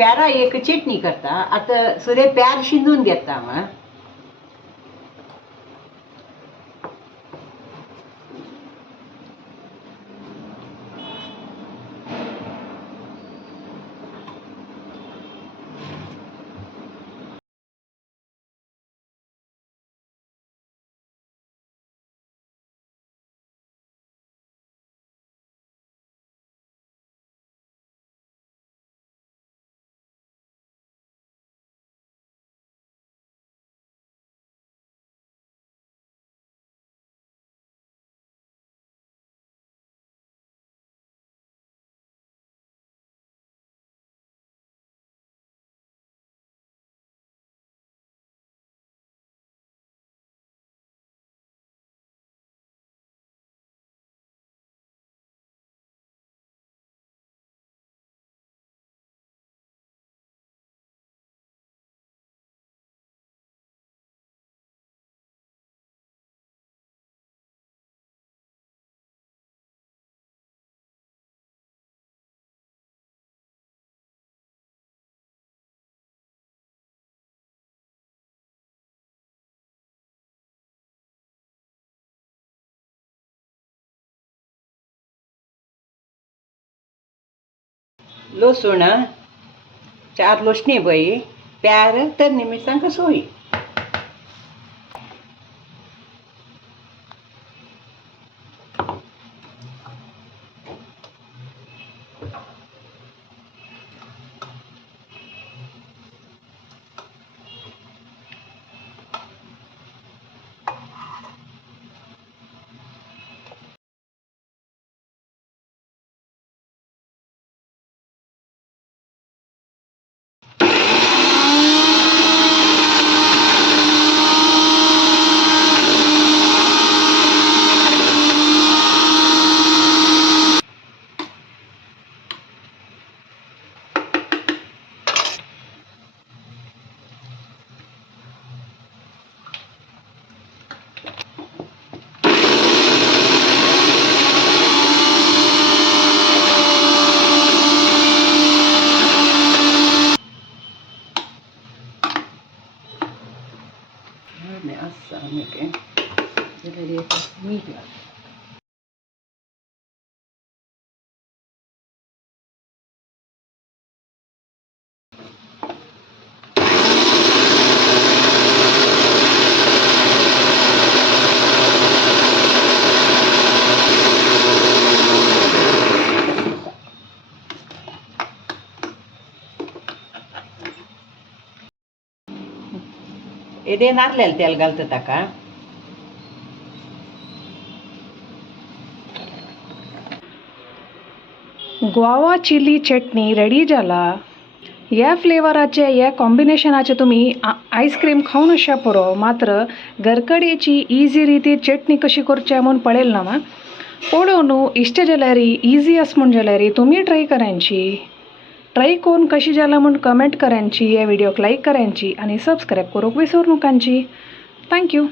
प्यारा एक चटणी करता आता सगळे प्यार शिंदून घेता मग लसूण 4 लोसणी बाई प्यार तर निमिषां कसं होई असं मीठ ಇದೇ ನಾರ್ಲೆಲ್ तेल घालतं ताका ग्वावा चिली चटणी रेडी जाला ह्या फ्लेवराचे ह्या कॉम्बिनेशनाचे तुम्ही आईस्क्रीम खाऊन अशा पुरो मात्र घरकडेची इजी रीती चटणी कशी करची म्हणून पळेल ना मग पळोवन इष्ट जाल्यार इजी आस म्हण जाल्यार तुम्ही ट्राय करायची ट्राय करून कशी जाला म्हणून कमेंट करायची या व्हिडिओक लाईक करायची आणि सबस्क्राईब करूक विसरू नकांची थँक्यू